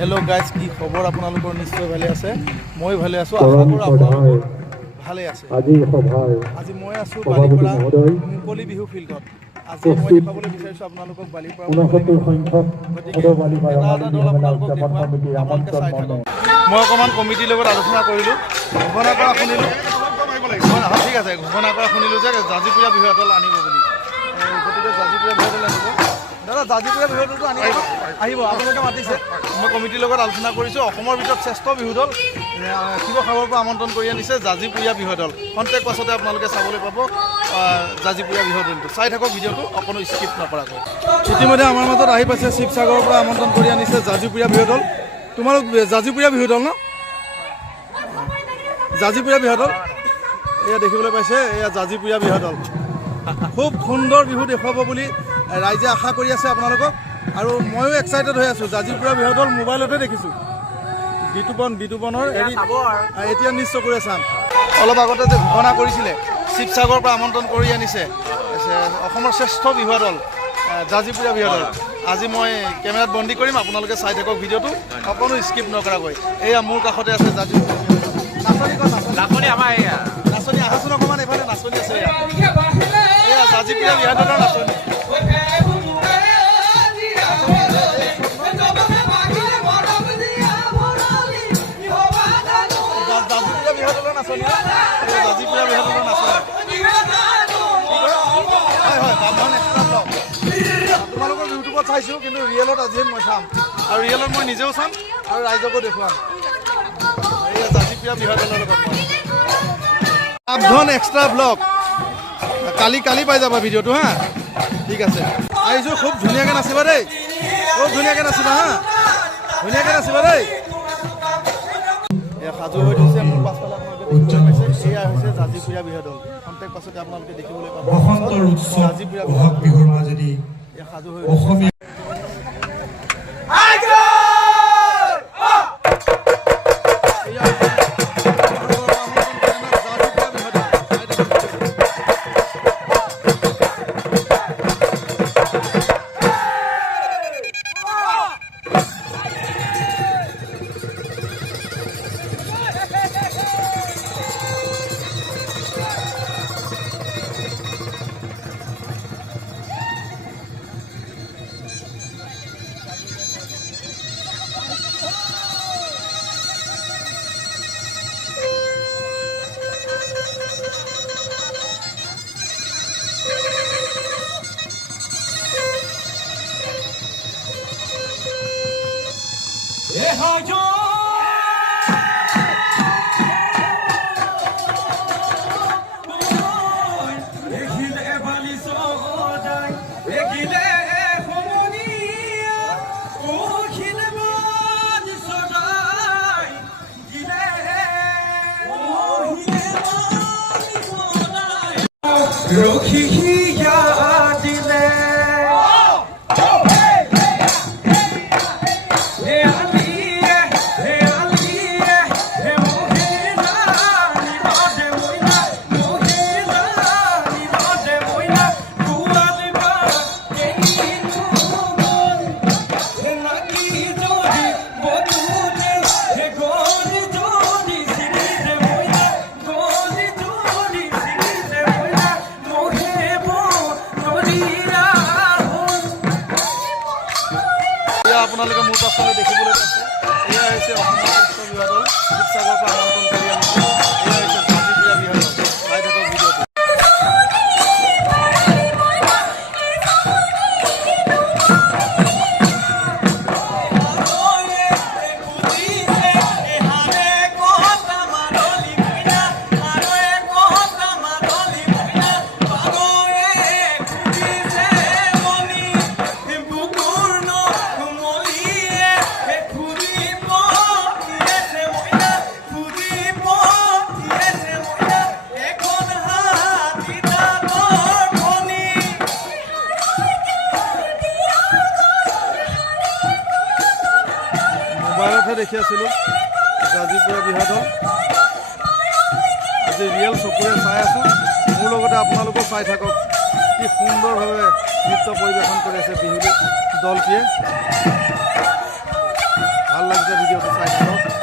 Hello' guys, কি খবৰ? আপোনালোকৰ নিশ্চয় ভালে আছে, মই ভালে আছোঁ। আশা কৰোঁ আপোনালোকৰ ভালে আছে। আজি মই আছোঁ বালিপাৰা মুকলি বিহু ফিল্ডত। আজি মই দেখাবলৈ বিচাৰিছোঁ আপোনালোকক বালিপাৰা মুকলি বিহু। গতিকে এটা দল আপোনালোকক দেখুৱাম, আপোনালোকে চাই থাকক। মই অকণমান কমিটিৰ লগত আলোচনা কৰিলোঁ, ঘোষণা কৰা শুনিলোঁ। ঠিক আছে, ঘোষণা কৰা শুনিলোঁ যে জাজিপুৰীয়া বিহু দল আনিব বুলি। গতিকে জাজিপুৰীয়া বিহু দল আনিব। দাদা, জাজিপুৰীয়া বিহু দলটো আহিব, আপোনালোকে মাতিছে। মই কমিটিৰ লগত আলোচনা কৰিছোঁ। অসমৰ ভিতৰত শ্ৰেষ্ঠ বিহু দল শিৱসাগৰৰ পৰা আমন্ত্ৰণ কৰি আনিছে জাজিপুৰীয়া বিহু দল। খন্তেক পাছতে আপোনালোকে চাবলৈ পাব জাজিপুৰীয়া বিহু দলটো। চাই থাকক ভিডিঅ'টো, অকণো স্কিপ নকৰাকৈ। ইতিমধ্যে আমাৰ মাজত আহি পাইছে শিৱসাগৰৰ পৰা আমন্ত্ৰণ কৰি আনিছে জাজিপুৰীয়া বিহু দল। তোমালোক জাজিপুৰীয়া বিহু দল ন? জাজিপুৰীয়া বিহু দল এয়া দেখিবলৈ পাইছে, এয়া জাজিপুৰীয়া বিহু দল। খুব সুন্দৰ বিহু দেখুৱাব বুলি ৰাইজে আশা কৰি আছে আপোনালোকক, আৰু ময়ো এক্সাইটেড হৈ আছোঁ। জাজিপুৰীয়া বিহু দল মোবাইলতে দেখিছোঁ, বিতুপনৰ এতিয়া নিশ্চয় কৰি চাম। অলপ আগতে যে ঘোষণা কৰিছিলে, শিৱসাগৰৰ পৰা আমন্ত্ৰণ কৰি আনিছে অসমৰ শ্ৰেষ্ঠ বিহু দল জাজিপুৰীয়া বিহু দল। আজি মই কেমেৰাত বন্দী কৰিম, আপোনালোকে চাই থাকক ভিডিঅ'টো, অকণো স্কিপ নকৰাকৈ। এয়া মোৰ কাষতে আছে জাজিপুৰীয়া বিহু দল। নাচনী আমাৰ নাচনী আহাচোন অকণমান, এইফালে নাচনী আছে। এয়া জাজিপুৰীয়া বিহু দলৰ নাচনী। তোমালোকৰ ইউটিউবত চাইছোঁ, কিন্তু ৰিয়েলত আজি মই চাম, আৰু ৰিয়েলত মই নিজেও চাম আৰু ৰাইজকো দেখুৱাম। এইয়া জাজিপুৰীয়া বিহু দলৰ লগত মই সাৱধান এক্সট্ৰা ব্লগ। কালি পাই যাবা ভিডিঅ'টো, হা? ঠিক আছে, আহিছোঁ। খুব ধুনীয়াকৈ নাচিবা দেই, খুব ধুনীয়াকৈ নাচিবা, হা? ধুনীয়াকৈ নাচিবা দেই। এয়া সাজু হৈ দিছে মোৰ পাছফালে, আপোনালোকে দেখিবলৈ পাইছে। এয়া হৈছে জাজিপুৰীয়া বিহু দল। খন্তেক পাছতে আপোনালোকে দেখিবলৈ পাব জাজিপুৰীয়া বিহুৰ মাজেদি এয়া সাজু হৈ অসমীয়া। আপোনালোকে মোৰ পাছফালে দেখিবলৈ পাইছে, এয়া হৈছে অসমৰ শ্ৰেষ্ঠ বিহু দল শিৱসাগৰৰ পৰা আমন্ত্ৰণ কৰি আনিছে। এয়া হৈছে জাজিপুৰীয়া বিহু দল। চাই থাকক ভিডিঅ'টো। মোবাইলতহে দেখি আছিলোঁ জাজিপুৰীয়া বিহু দল। আজি ৰিয়েল চকুৰে চাই আছোঁ, মোৰ লগতে আপোনালোকেও চাই থাকক কি সুন্দৰভাৱে নৃত্য পৰিৱেশন কৰি আছে বিহু দলটিয়ে। ভাল লাগিছে ভিডিঅ'টো চাই থাকক।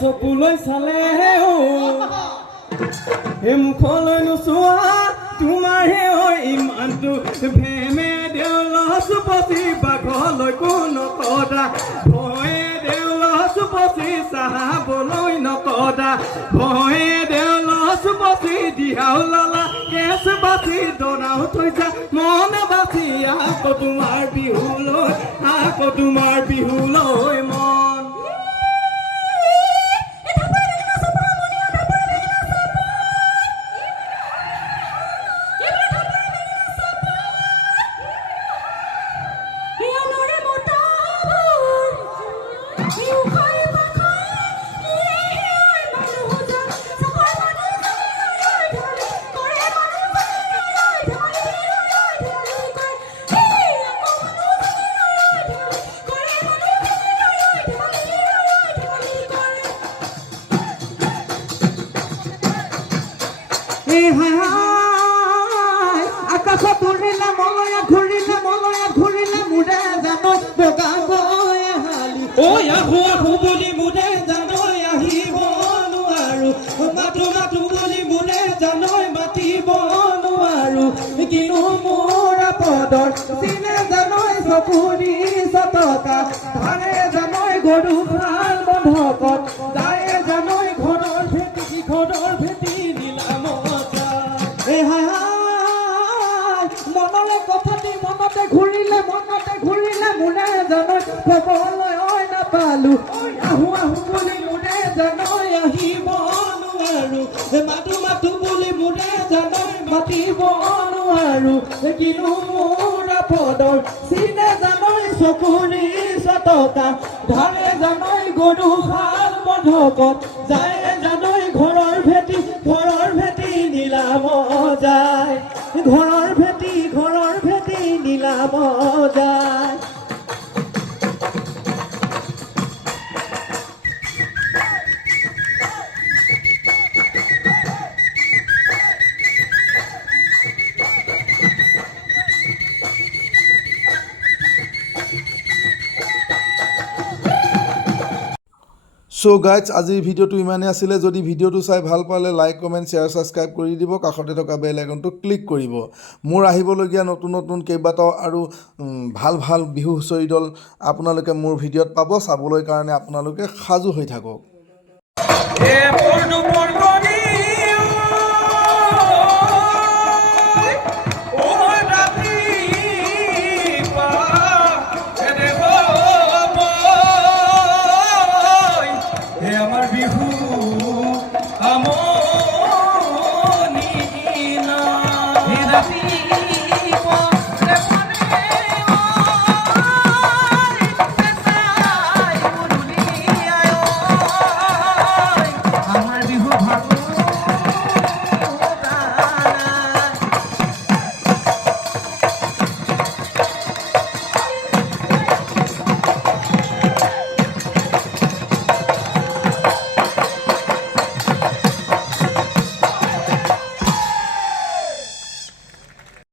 চকুলৈ চালে মুখলৈ নোচোৱা তোমাৰহে ইমানটো ভেমে দেউল চুপচি বাঘলৈ নকটা ভয়ে দেউল চুপচি চাহাবলৈ নকটা ভয়ে দেউল চুপচি দিহাও লালা কেঁচ বাচি দনাও থৈছা মন বাচি আকৌ তোমাৰ বিহুলৈ মন আকাশত ঘূৰিলে মলয়া ঘূৰিলে মোৰে জানো বগাব হালি আহো বুলি মোৰে জানো আহিব নোৱাৰো মাতো বুলি মোৰে জানো মাতিব নোৱাৰো কিনো মোৰ পদৰ চিনে জানো চকুৰি চটকা ধাৰে জানো গৰু ভাল বন্ধকত যায় জানো ঘৰৰ ভেটি নিলাম মনলে কথাটি মনতে ঘূৰিলে মোৰে জানো কবলৈ নাপালো আহো বুলি মোৰে জানো আহিব নোৱাৰো মাতো বুলি মোৰে জানো মাতিব নোৱাৰো কিনো মোৰ পদৰ চিনে জানো চকুৰি চটকা ধাৰে জানো গৰু ভাল বন্ধকত যায় জানো ঘৰৰ ভেটি নিলাম যায় ঘৰৰ ভেটি নিলাম যায় সো গাইজ আজিৰ ভিডিঅ'টো ইমানেই আছিলে যদি ভিডিঅ'টো চাই ভাল পালে লাইক কমেণ্ট শ্বেয়াৰ ছাবস্ক্ৰাইব কৰি দিব কাষতে থকা বেল আইকনটো ক্লিক কৰিব মোৰ আহিবলগীয়া নতুন কেইবাটাও আৰু ভাল বিহু হুঁচৰি দল আপোনালোকে মোৰ ভিডিঅ'ত পাব চাবলৈ কাৰণে আপোনালোকে সাজু হৈ থাকক আমাৰ বিহু আমাৰ